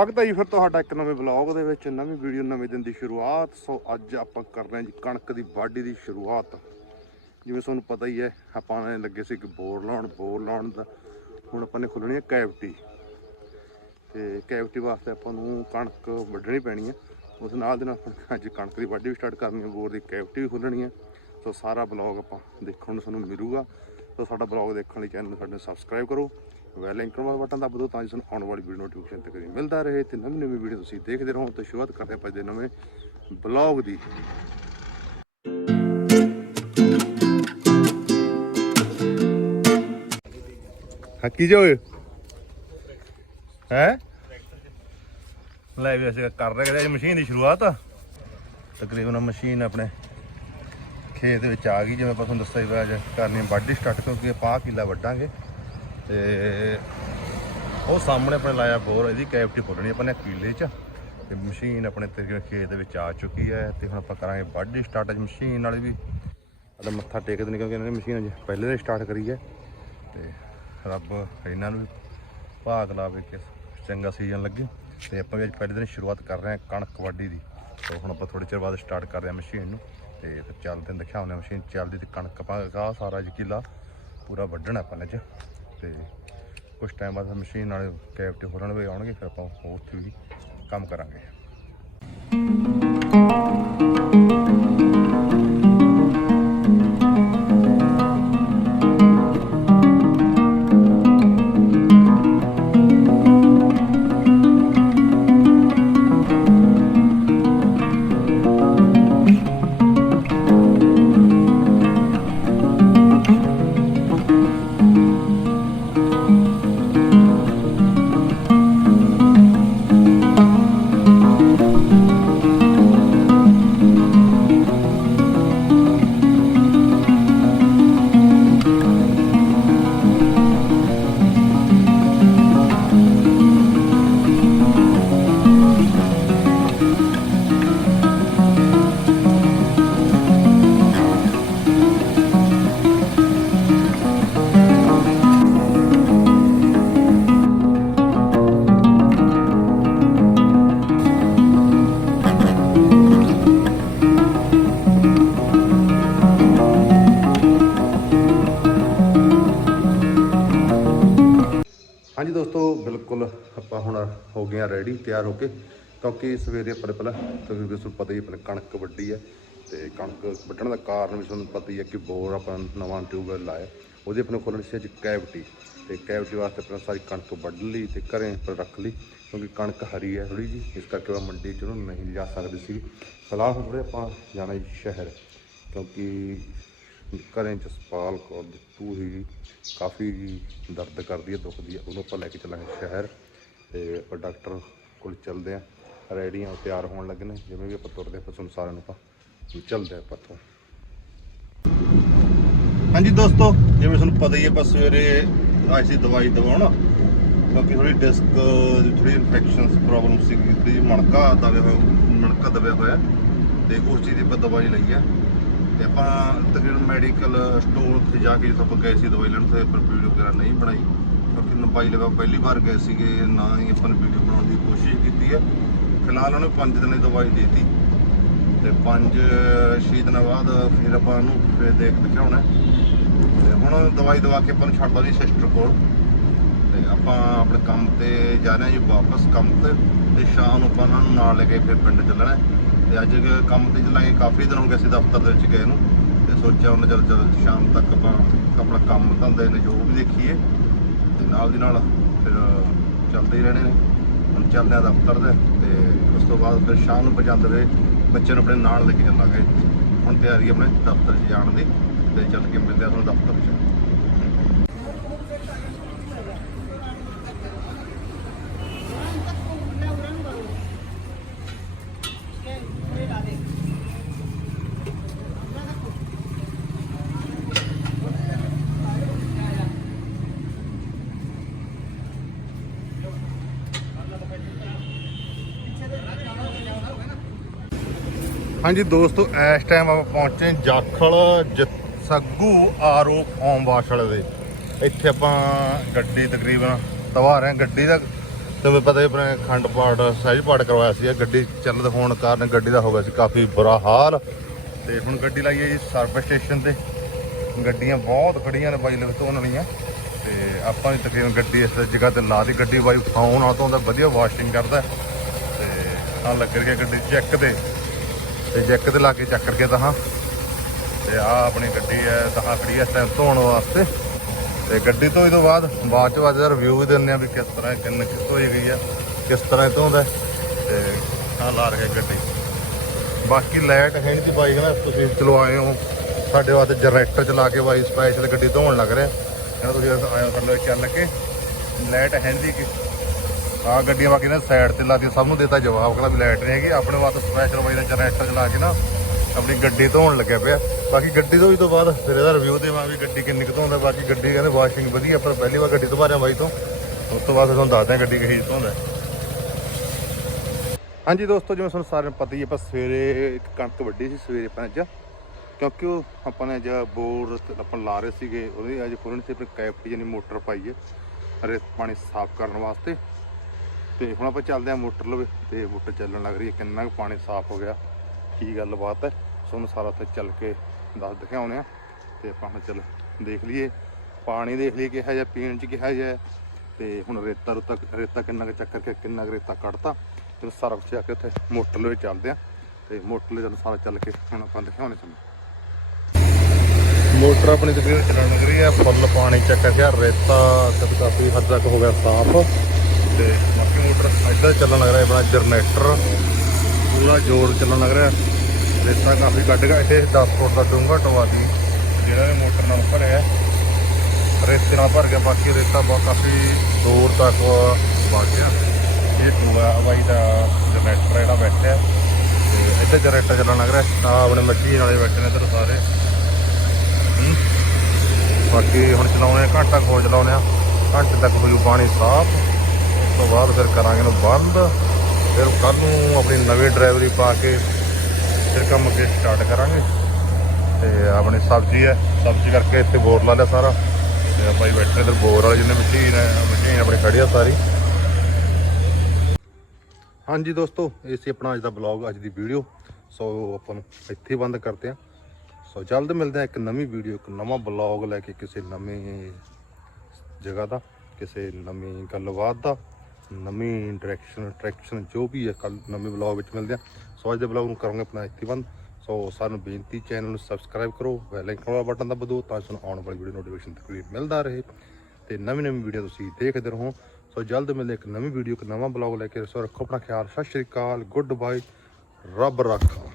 ਸਵਾਗਤ ਹੈ ਜੀ ਫਿਰ ਤੁਹਾਡਾ ਇੱਕ ਨਵੇਂ ਬਲੌਗ ਦੇ ਵਿੱਚ, ਨਵੀਂ ਵੀਡੀਓ, ਨਵੇਂ ਦਿਨ ਦੀ ਸ਼ੁਰੂਆਤ। ਸੋ ਅੱਜ ਆਪਾਂ ਕਰ ਰਹੇ ਹਾਂ ਜੀ ਕਣਕ ਦੀ ਵਾਢੀ ਦੀ ਸ਼ੁਰੂਆਤ। ਜਿਵੇਂ ਤੁਹਾਨੂੰ ਪਤਾ ਹੀ ਹੈ, ਆਪਾਂ ਨੇ ਲੱਗੇ ਸੀ ਕਿ ਬੋਰ ਲਾਉਣ ਬੋਰ ਲਾਉਣ ਦਾ ਹੁਣ ਆਪਾਂ ਨੇ ਖੋਲਣੀ ਹੈ ਕੈਵਿਟੀ। ਤੇ ਕੈਵਿਟੀ ਵਾਸਤੇ ਆਪਾਂ ਨੂੰ ਕਣਕ ਵੱਢਣੀ ਪੈਣੀ ਹੈ। ਉਸ ਨਾਲ ਦੇ ਨਾਲ ਆਪਾਂ ਅੱਜ ਕਣਕ ਦੀ ਵਾਢੀ ਵੀ ਸਟਾਰਟ ਕਰਨੀ ਹੈ, ਬੋਰ ਦੀ ਕੈਵਿਟੀ ਵੀ ਖੋਲਣੀ ਹੈ। ਸੋ ਸਾਰਾ ਬਲੌਗ ਆਪਾਂ ਦੇਖਣ ਨੂੰ ਤੁਹਾਨੂੰ ਮਿਲੂਗਾ। ਸੋ ਸਾਡਾ ਬਲੌਗ ਦੇਖਣ ਲਈ ਚੈਨਲ ਨੂੰ ਸਾਡੇ ਸਬਸਕ੍ਰਾਈਬ ਕਰੋ। ਵੈਲ ਆਈਕਨ ਵਾਲਾ ਬਟਨ ਦਬਾ ਦਿਓ ਤਾਂ ਜੋ ਤੁਹਾਨੂੰ ਆਉਣ ਵਾਲੀ ਵੀਡੀਓ ਨੋਟੀਫਿਕੇਸ਼ਨ ਤੱਕ ਮਿਲਦਾ ਰਹੇ ਤੇ ਨਵੀਂ ਨਵੀਂ ਵੀਡੀਓ ਤੁਸੀਂ ਦੇਖਦੇ ਰਹੋ ਤਾਂ ਸ਼ੁਰੂਆਤ ਕਰਦੇ ਆਪਾਂ ਦੇ ਨਵੇਂ ਬਲੌਗ ਦੀ। ਹੱਕੀ ਜੋ ਹੈ? ਲੈ ਵੀ ਅਸੀਂ ਕਰ ਰਹੇ ਹਾਂ ਮਸ਼ੀਨ ਦੀ ਸ਼ੁਰੂਆਤ। ਤਕਰੀਬਨ ਮਸ਼ੀਨ ਆਪਣੇ ਖੇਤ ਵਿੱਚ ਆ ਗਈ, ਜਿਵੇਂ ਆਪਾਂ ਤੁਹਾਨੂੰ ਦੱਸਿਆ ਸੀ ਅੱਜ ਕਰਨੀ ਵਾਢੀ ਸਟਾਰਟ ਕਿਉਂਕਿ ਆਪਾਂ ਆਹ ਕਿੱਲਾ ਵੱਢਾਂਗੇ। ਤੇ ਉਹ ਸਾਹਮਣੇ ਆਪਣੇ ਲਾਇਆ ਬੋਰ ਇਹਦੀ ਕੈਪਟੀ ਖੋਲਣੀ ਆਪਾਂ ਨੇ ਕਿੱਲੇ 'ਚ। ਤੇ ਮਸ਼ੀਨ ਆਪਣੇ ਤਕਰੀਬਨ ਖੇਤ ਦੇ ਵਿੱਚ ਆ ਚੁੱਕੀ ਹੈ ਤੇ ਹੁਣ ਆਪਾਂ ਕਰਾਂਗੇ ਵਾਢੀ ਸਟਾਰਟ ਅੱਜ ਮਸ਼ੀਨ ਨਾਲ ਵੀ। ਸਾਡਾ ਮੱਥਾ ਟੇਕਦੇ ਨੇ ਕਿਉਂਕਿ ਇਹਨਾਂ ਨੇ ਮਸ਼ੀਨ ਅੱਜ ਪਹਿਲੇ ਦੇ ਸਟਾਰਟ ਕਰੀ ਹੈ। ਤੇ ਰੱਬ ਇਹਨਾਂ ਨੂੰ ਵੀ ਭਾਗ ਲਾਵੇ ਕਿ ਚੰਗਾ ਸੀਜ਼ਨ ਲੱਗੇ। ਤੇ ਆਪਾਂ ਵੀ ਅੱਜ ਪਹਿਲੇ ਦਿਨ ਸ਼ੁਰੂਆਤ ਕਰ ਰਹੇ ਹਾਂ ਕਣਕ ਵਾਢੀ ਦੀ। ਤੇ ਹੁਣ ਆਪਾਂ ਥੋੜੇ ਚਿਰ ਬਾਅਦ ਸਟਾਰਟ ਕਰ ਰਹੇ ਹਾਂ ਮਸ਼ੀਨ ਨੂੰ। ਤੇ ਫਿਰ ਚੱਲਦੇ ਹਾਂ ਦਿਖਾਉਂਦੇ ਮਸ਼ੀਨ ਚੱਲਦੀ ਤੇ ਕਣਕ ਆਪਾਂ ਸਾਰਾ ਜੀ ਪੂਰਾ ਵੱਢਣਾ ਆਪਾਂ ਨੇ ਅੱਜ। ਤੇ ਕੁਝ ਟਾਈਮ ਬਾਅਦ ਮਸ਼ੀਨ ਨਾਲ ਕੈਵਟੀ ਹੋਰਨ ਵੀ ਆਉਣਗੇ, ਫਿਰ ਆਪਾਂ ਉੱਥੇ ਵੀ ਕੰਮ ਕਰਾਂਗੇ। ਹਾਂਜੀ ਦੋਸਤੋ, ਬਿਲਕੁਲ ਆਪਾਂ ਹੁਣ ਹੋ ਗਏ ਆ ਰੈਡੀ ਤਿਆਰ ਹੋ ਕੇ। ਕਿਉਂਕਿ ਸਵੇਰੇ ਆਪਣੇ ਪਹਿਲਾਂ ਤੁਹਾਨੂੰ ਤੁਹਾਨੂੰ ਪਤਾ ਹੀ ਆਪਣੇ ਕਣਕ ਵੱਡੀ ਹੈ ਤੇ ਕਣਕ ਵੱਢਣ ਦਾ ਕਾਰਨ ਵੀ ਤੁਹਾਨੂੰ ਪਤਾ ਹੀ ਹੈ ਕਿ ਬੋਰ ਆਪਾਂ ਨਵਾਂ ਟਿਊਬਵੈਲ ਲਾਇਆ। ਉਹਦੇ ਆਪਣੇ ਖੋਲਣ ਸੀ ਅੱਜ ਕੈਵਿਟੀ। ਤੇ ਕੈਵਿਟੀ ਵਾਸਤੇ ਆਪਣਾ ਸਾਰੀ ਕਣਕ ਵੱਢ ਲਈ ਤੇ ਘਰੇ ਪਰ ਰੱਖ ਲਈ, ਕਿਉਂਕਿ ਕਣਕ ਹਰੀ ਹੈ ਥੋੜੀ ਜੀ ਇਸ ਕਰਕੇ ਉਹ ਮੰਡੀ ਚ ਉਹਨੂੰ ਨਹੀਂ ਲਿਜਾ ਸਕਦੇ ਸੀ ਫਿਲਹਾਲ ਹੁਣ ਥੋੜੇ ਆਪਾਂ ਜਾਣਾ ਜੀ ਸ਼ਹਿਰ। ਕਿਉਂਕਿ ਘਰੇ ਜਸਪਾਲ ਕੌਰ ਜਿੱਤੂ ਹੀ ਕਾਫੀ ਦਰਦ ਕਰਦੀ ਹੈ ਦੁਖਦੀ ਹੈ। ਉਹਨੂੰ ਆਪਾਂ ਲੈ ਕੇ ਚੱਲਾਂਗੇ ਸ਼ਹਿਰ ਤੇ ਆਪਾਂ ਡਾਕਟਰ ਕੋਲ ਚੱਲਦੇ ਆਂ ਰੈਡੀਆਂ ਤਿਆਰ ਹੋਣ ਲੱਗੇ ਨੇ, ਜਿਵੇਂ ਵੀ ਆਪਾਂ ਤੁਰਦੇ ਆਪਾਂ ਤੁਹਾਨੂੰ ਸਾਰਿਆਂ ਨੂੰ ਆਪਾਂ ਚੱਲਦੇ ਆਂ ਆਪਾਂ ਤੋਂ ਹਾਂਜੀ ਦੋਸਤੋ, ਜਿਵੇਂ ਤੁਹਾਨੂੰ ਪਤਾ ਹੀ ਹੈ ਬਸ ਸਵੇਰੇ ਆਈ ਸੀ ਦਵਾਈ ਦਵਾਉਣ। ਕਿਉਂਕਿ ਥੋੜੀ ਡਿਸਕ ਦੀ ਥੋੜੀ ਇਨਫੈਕਸ਼ਨਸ ਪ੍ਰੋਬਲਮ ਸੀ ਤੇ ਮਣਕਾ ਦਬਿਆ ਹੋਇਆ, ਮਣਕਾ ਦਬਿਆ ਹੋਇਆ ਤੇ ਉਸ ਚੀਜ਼ ਦੀ ਆਪਾਂ ਦਵਾਈ ਲਈ ਹੈ। ਤੇ ਆਪਾਂ ਤਕਰੀਬਨ ਮੈਡੀਕਲ ਸਟੋਰ ਤੇ ਜਾ ਕੇ ਜਦੋਂ ਆਪਾਂ ਗਏ ਸੀ ਦਵਾਈ ਲੈਣ ਤੇ ਪਰ ਵੀਡੀਓ ਵਗੈਰਾ ਨਹੀਂ ਬਣਾਈ। ਕਿਉਂਕਿ ਨਬਾਈ ਲਵਾ ਪਹਿਲੀ ਵਾਰ ਗਏ ਸੀਗੇ, ਨਾ ਹੀ ਆਪਾਂ ਨੇ ਵੀਡੀਓ ਬਣਾਉਣ ਦੀ ਕੋਸ਼ਿਸ਼ ਕੀਤੀ ਹੈ। ਫਿਲਹਾਲ ਉਹਨੇ 5 ਦਿਨ ਦੀ ਦਵਾਈ ਦੇਤੀ। ਤੇ 5 ਛੇ ਦਿਨਾਂ ਬਾਅਦ ਫਿਰ ਆਪਾਂ ਉਹਨੂੰ ਫਿਰ ਦੇਖ ਦਿਖਾਉਣਾ ਤੇ ਹੁਣ ਦਵਾਈ ਦਵਾ ਕੇ ਆਪਾਂ ਨੂੰ ਛੱਡਦਾ ਜੀ ਸਿਸਟਰ ਕੋਲ। ਤੇ ਆਪਾਂ ਆਪਣੇ ਕੰਮ ਤੇ ਜਾ ਰਹੇ ਹਾਂ ਜੀ ਵਾਪਸ ਕੰਮ ਤੇ। ਤੇ ਸ਼ਾਮ ਨੂੰ ਆਪਾਂ ਉਹਨਾਂ ਨੂੰ ਨਾਲ ਲੈ ਕੇ ਫਿਰ ਪਿੰਡ ਚੱਲਣਾ ਤੇ ਅੱਜ ਕੰਮ ਤੇ ਚੱਲਾਂਗੇ। ਕਾਫੀ ਦਿਨ ਹੋ ਗਏ ਅਸੀਂ ਦਫ਼ਤਰ ਦੇ ਵਿੱਚ ਗਏ ਨੂੰ ਤੇ ਸੋਚਿਆ ਉਹਨਾਂ ਚੱਲ ਚੱਲ ਸ਼ਾਮ ਤੱਕ ਆਪਾਂ ਆਪਣਾ ਕੰਮ ਧੰਦੇ ਨੇ ਜੋ ਵੀ ਦੇਖੀਏ ਤੇ ਨਾਲ ਦੀ ਨਾਲ ਫਿਰ ਚੱਲਦੇ ਹੀ ਰਹਿਣੇ ਨੇ। ਹੁਣ ਚੱਲਦੇ ਆ ਦਫ਼ਤਰ ਦੇ ਤੇ ਉਸ ਤੋਂ ਬਾਅਦ ਫਿਰ ਸ਼ਾਮ ਨੂੰ ਪਹੁੰਚਾਉਂਦੇ ਹੋਏ ਬੱਚੇ ਨੂੰ ਆਪਣੇ ਨਾਲ ਲੈ ਕੇ ਚੱਲਾਂਗੇ। ਹੁਣ ਤਿਆਰੀ ਆਪਣੇ ਦਫ਼ਤਰ 'ਚ ਜਾਣ ਦੀ ਤੇ ਚੱਲ ਕੇ ਮਿਲਦੇ ਆ ਤੁਹਾਨੂੰ ਦਫ਼ਤਰ 'ਚ। ਹਾਂਜੀ ਦੋਸਤੋ, ਇਸ ਟਾਈਮ ਆਪਾਂ ਪਹੁੰਚੇ ਜਾਖਲ ਜ- ਸੱਗੂ ਆਰਓ ਫਾਰਮ ਵਾਸ਼ ਵਾਲੇ ਦੇ। ਇੱਥੇ ਆਪਾਂ ਗੱਡੀ ਤਕਰੀਬਨ ਤਵਾ ਰਹੇ ਹਾਂ। ਗੱਡੀ ਦਾ ਤੁਹਾਨੂੰ ਪਤਾ ਹੀ ਆਪਣੇ ਖੰਡ ਪਾਠ, ਸਹਿਜ ਪਾਠ ਕਰਵਾਇਆ ਸੀ। ਗੱਡੀ ਚੱਲਦ ਹੋਣ ਕਾਰਨ ਗੱਡੀ ਦਾ ਹੋ ਗਿਆ ਸੀ ਕਾਫੀ ਬੁਰਾ ਹਾਲ। ਤੇ ਹੁਣ ਗੱਡੀ ਲਾਈ ਹੈ ਜੀ ਸਰਵਿਸ ਸਟੇਸ਼ਨ ਤੇ। ਗੱਡੀਆਂ ਬਹੁਤ ਖੜੀਆਂ ਨੇ ਬਾਈ ਲਿਵ ਧੋਣ ਵਾਲੀਆਂ ਤੇ ਆਪਾਂ ਵੀ ਤਕਰੀਬਨ ਗੱਡੀ ਇਸ ਜਗ੍ਹਾ ਤੇ ਲਾ ਦੀ ਗੱਡੀ ਬਾਈ ਫਾਉਨ ਆ ਤੋਂ ਦਾ ਵਧੀਆ ਵਾਸ਼ਿੰਗ ਕਰਦਾ। ਤੇ ਆ ਲੱਗ ਰਿਹਾ ਗੱਡੀ ਚੈੱਕ ਤੇ। ਤੇ ਜੈਕ ਤੇ ਲਾ ਕੇ ਚੱਕ ਕਰਕੇ ਤਾਂ ਤੇ ਆ ਆਪਣੀ ਗੱਡੀ ਹੈ ਤਾਂ ਖੜੀ ਹੈ ਇਸ ਟਾਈਮ ਧੋਣ ਵਾਸਤੇ। ਤੇ ਗੱਡੀ ਧੋਈ ਤੋਂ ਬਾਅਦ ਬਾਅਦ ਚ ਬਾਅਦ ਦਾ ਰਿਵਿਊ ਵੀ ਦਿੰਦੇ ਆ ਵੀ ਕਿਸ ਤਰ੍ਹਾਂ ਕਿੰਨ ਕਿਸ ਧੋਈ ਗਈ ਆ ਕਿਸ ਤਰ੍ਹਾਂ ਧੋਂਦਾ ਹੈ। ਤੇ ਆ ਲਾ ਰਹੇ ਗੱਡੀ। ਬਾਕੀ ਲਾਈਟ ਹੈ ਦੀ ਬਾਈਕ ਨਾ ਤੁਸੀਂ ਚਲੋ ਆਏ ਹੋ। ਸਾਡੇ ਵਾਸਤੇ ਜਨਰੇਟਰ ਚਲਾ ਕੇ ਬਾਈ ਸਪੈਸ਼ਲ ਗੱਡੀ ਧੋਣ ਲੱਗ ਰਿਹਾ। ਕਹਿੰਦਾ ਤੁਸੀਂ ਆਏ ਹੋ ਸਾਡੇ ਚੱਲ ਕੇ। ਲਾਈਟ ਹੈ ਨਹੀਂ ਕਿ ਆ ਗੱਡੀਆਂ ਬਾਕੀ ਨੇ ਸਾਈਡ ਤੇ ਲਾ ਸਭ ਨੂੰ ਦੇਤਾ ਜਵਾਬ, ਕਹਿੰਦਾ ਵੀ ਲਾਈਟ ਨਹੀਂ ਹੈਗੀ, ਆਪਣੇ ਵਾਸਤੇ ਸਪੈਸ਼ਲ ਬਾਈ ਦਾ ਜਨਰੇਟਰ ਚਲਾ ਕੇ ਨਾ ਆਪਣੀ ਗੱਡੀ ਧੋਣ ਲੱਗਿਆ ਪਿਆ। ਬਾਕੀ ਗੱਡੀ ਧੋਈ ਤੋਂ ਬਾਅਦ ਫਿਰ ਇਹਦਾ ਰਿਵਿਊ ਦੇਵਾਂਗੇ ਵੀ ਗੱਡੀ ਕਿੰਨੀ ਕੁ ਧੋਂਦਾ, ਬਾਕੀ ਗੱਡੀ ਕਹਿੰਦੇ ਵਾਸ਼ਿੰਗ ਵਧੀਆ, ਪਰ ਪਹਿਲੀ ਵਾਰ ਗੱਡੀ ਧਵਾ ਰਿਹਾ ਬਾਈ ਤੋਂ। ਉਸ ਤੋਂ ਬਾਅਦ ਤੁਹਾਨੂੰ ਦੱਸਦੇ ਹਾਂ ਗੱਡੀ ਕਿਹੀ ਧੋਂਦਾ। ਹਾਂਜੀ ਦੋਸਤੋ, ਜਿਵੇਂ ਤੁਹਾਨੂੰ ਸਾਰਿਆਂ ਨੂੰ ਪਤਾ ਹੀ ਹੈ, ਆਪਾਂ ਸਵੇਰੇ ਇੱਕ ਕਣਕ ਵੱਡੀ ਸੀ, ਸਵੇਰੇ ਆਪਾਂ ਨੇ ਅੱਜ। ਕਿਉਂਕਿ ਉਹ ਆਪਾਂ ਨੇ ਅੱਜ ਬੋਰ ਆਪਾਂ ਲਾ ਰਹੇ ਸੀਗੇ, ਉਹਦੇ ਅੱਜ ਖੋਲਣ ਸੀ ਫਿਰ ਕੈਪ ਯਾਨੀ ਮੋਟਰ ਪਾਈ ਹੈ ਰੇ ਪਾਣੀ ਸਾਫ਼ ਕਰਨ ਵਾਸਤੇ। ਤੇ ਹੁਣ ਆਪਾਂ ਚੱਲਦੇ ਹਾਂ ਮੋਟਰ ਲਵੇ ਤੇ ਮੋਟਰ ਚੱਲਣ ਲੱਗ ਰਹੀ ਹੈ, ਕਿੰਨਾ ਕੁ ਪਾਣੀ ਸਾਫ਼ ਹੋ ਗਿਆ, ਕੀ ਗੱਲਬਾਤ ਹੈ, ਤੁਹਾਨੂੰ ਸਾਰਾ ਉੱਥੇ ਚੱਲ ਕੇ ਦੱਸ ਦਿਖਾਉਣੇ ਆ ਤੇ ਆਪਾਂ ਹੁਣ ਚੱਲ ਦੇਖ ਲਈਏ, ਪਾਣੀ ਦੇਖ ਲਈਏ ਕਿਹਾ ਜਿਹਾ, ਪੀਣ ਚ ਕਿਹਾ ਜਿਹਾ ਤੇ ਹੁਣ ਰੇਤਾ ਰੁਤਾ, ਰੇਤਾ ਕਿੰਨਾ ਕੁ ਚੱਕਰ ਕੇ, ਕਿੰਨਾ ਕੁ ਰੇਤਾ ਕੱਢਤਾ, ਤੇ ਸਾਰਾ ਕੁਝ ਆ ਕੇ ਉੱਥੇ ਮੋਟਰ ਲਵੇ ਚੱਲਦੇ ਆ ਤੇ ਮੋਟਰ ਲਵੇ ਚੱਲ ਸਾਰਾ ਚੱਲ ਕੇ ਹੁਣ ਆਪਾਂ ਦਿਖਾਉਣੇ ਤੁਹਾਨੂੰ। ਮੋਟਰ ਆਪਣੀ ਤਕਰੀਬਨ ਚੱਲਣ ਲੱਗ ਰਹੀ ਹੈ, ਫੁੱਲ ਪਾਣੀ ਚੱਕ ਗਿਆ ਰੇਤਾ ਕਦ ਕਾਫੀ ਹੱਦ ਤੱਕ ਹੋ ਗਿਆ ਸਾਫ਼ ਤੇ ਮੋਟਰ ਇੱਧਰ ਚੱਲਣ ਲੱਗ ਰਿਹਾ ਆਪਣਾ ਜਨਰੇਟਰ। ਪੂਰਾ ਜ਼ੋਰ ਚੱਲਣ ਲੱਗ ਰਿਹਾ। ਰੇਤਾ ਕਾਫੀ ਕੱਢ ਗਿਆ। ਇੱਥੇ 10 ਫੁੱਟ ਦਾ ਡੂੰਘਾ ਟੋਆ ਦੀ ਜਿਹੜਾ ਇਹ ਮੋਟਰ ਨਾਲ ਭਰਿਆ ਰੇਤੇ ਨਾਲ ਭਰ ਗਿਆ। ਬਾਕੀ ਰੇਤਾ ਬਹੁਤ ਕਾਫੀ ਦੂਰ ਤੱਕ ਵਗ ਗਿਆ। ਇਹ ਟੋਆ ਹਵਾਈ ਦਾ ਜਨਰੇਟਰ ਜਿਹੜਾ ਬੈਠਿਆ। ਤੇ ਇੱਧਰ ਜਨਰੇਟਰ ਚੱਲਣ ਲੱਗ ਰਿਹਾ। ਆ ਆਪਣੇ ਮੱਛੀ ਵਾਲੇ ਬੈਠੇ ਨੇ ਇੱਧਰ ਸਾਰੇ। ਬਾਕੀ ਹੁਣ ਚਲਾਉਣੇ ਆ, ਘੰਟਾ ਖੋਜ ਚਲਾਉਣੇ ਆ ਘੰਟੇ ਤੱਕ ਹੋ ਪਾਣੀ ਸਾਫ਼। ਉਸ ਤੋਂ ਬਾਅਦ ਫਿਰ ਕਰਾਂਗੇ ਇਹਨੂੰ ਬੰਦ। ਫਿਰ ਕੱਲ ਨੂੰ ਆਪਣੀ ਨਵੀਂ ਡਰਾਈਵਰੀ ਪਾ ਕੇ ਫਿਰ ਕੰਮ ਅੱਗੇ ਸਟਾਰਟ ਕਰਾਂਗੇ। ਤੇ ਆਪਣੀ ਸਬਜ਼ੀ ਹੈ, ਸਬਜ਼ੀ ਕਰਕੇ ਇੱਥੇ ਬੋਰ ਲਾ ਲਿਆ ਸਾਰਾ। ਤੇ ਆਪਾਂ ਹੀ ਬੈਠੇ ਇੱਧਰ ਬੋਰ ਵਾਲੇ ਜਿੰਨੇ ਮਸ਼ੀਨ ਹੈ, ਮਸ਼ੀਨ ਆਪਣੀ ਖੜੀ ਆ ਸਾਰੀ। ਹਾਂਜੀ ਦੋਸਤੋ, ਇਹ ਸੀ ਆਪਣਾ ਅੱਜ ਦਾ ਬਲੌਗ ਅੱਜ ਦੀ ਵੀਡੀਓ ਸੋ ਆਪਾਂ ਨੂੰ ਇੱਥੇ ਬੰਦ ਕਰਦੇ ਹਾਂ। ਸੋ ਜਲਦ ਮਿਲਦੇ ਹਾਂ ਇੱਕ ਨਵੀਂ ਵੀਡੀਓ ਇੱਕ ਨਵਾਂ ਬਲੌਗ ਲੈ ਕੇ ਕਿਸੇ ਨਵੇਂ ਜਗ੍ਹਾ ਦਾ, ਕਿਸੇ ਨਵੀਂ ਗੱਲਬਾਤ ਦਾ। ਨਵੀਂ ਡਾਇਰੈਕਸ਼ਨ ਅਟਰੈਕਸ਼ਨ ਜੋ ਵੀ ਹੈ ਕੱਲ ਨਵੇਂ ਬਲੌਗ ਵਿੱਚ ਮਿਲਦੇ ਹਾਂ। ਸੋ ਅੱਜ ਦੇ ਬਲੌਗ ਨੂੰ ਕਰਾਂਗੇ ਆਪਣਾ ਇੱਥੇ ਬੰਦ ਸੋ ਸਾਨੂੰ ਬੇਨਤੀ ਚੈਨਲ ਨੂੰ ਸਬਸਕ੍ਰਾਈਬ ਕਰੋ ਬੈਲ ਆਈਕਨ ਵਾਲਾ ਬਟਨ ਦਬਾ ਤਾਂ ਤੁਹਾਨੂੰ ਆਉਣ ਵਾਲੀ ਵੀਡੀਓ ਨੋਟੀਫਿਕੇਸ਼ਨ ਤਕਰੀਬ ਮਿਲਦਾ ਰਹੇ। ਤੇ ਨਵੀਂ ਨਵੀਂ ਵੀਡੀਓ ਤੁਸੀਂ ਦੇਖਦੇ ਰਹੋ। ਸੋ ਜਲਦ ਮਿਲਦੇ ਇੱਕ ਨਵੀਂ ਵੀਡੀਓ ਇੱਕ ਨਵਾਂ ਬਲੌਗ ਲੈ ਕੇ। ਸੋ ਰੱਖੋ ਆਪਣਾ ਖਿਆਲ। ਸਤਿ ਸ਼੍ਰੀ ਅਕਾਲ। ਗੁੱਡ ਬਾਏ ਰੱਬ ਰੱਖਾ।